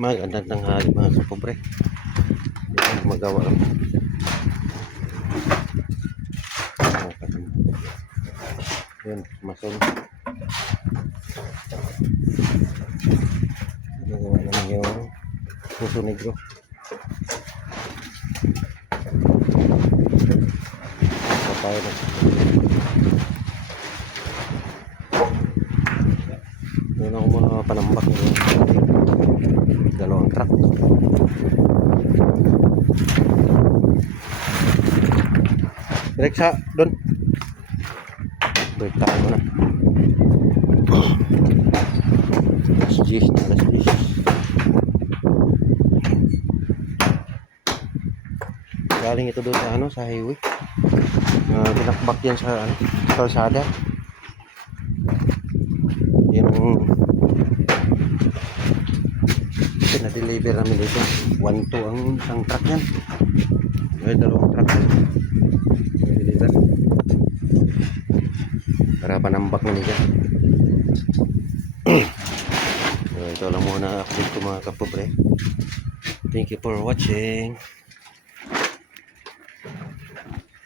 Magandang tanghali mga kapobre. Yan, magawa lang. Yan, mason. Magawa naman yung puso negro. Patay na. Yun ako mga panambak yung dalawang truck. Direk sa doon. Break tayo muna. Alas 10 na, alas 10. Galing ito doon sa sa highway. Binakbak yan sa kalsada. Yan ang na-deliver namin dito. 1-2 ang isang truck yan. May dalawang truck na-deliver para panambak na niya. So, ito lang muna update ko mga kapobre. Thank you for watching.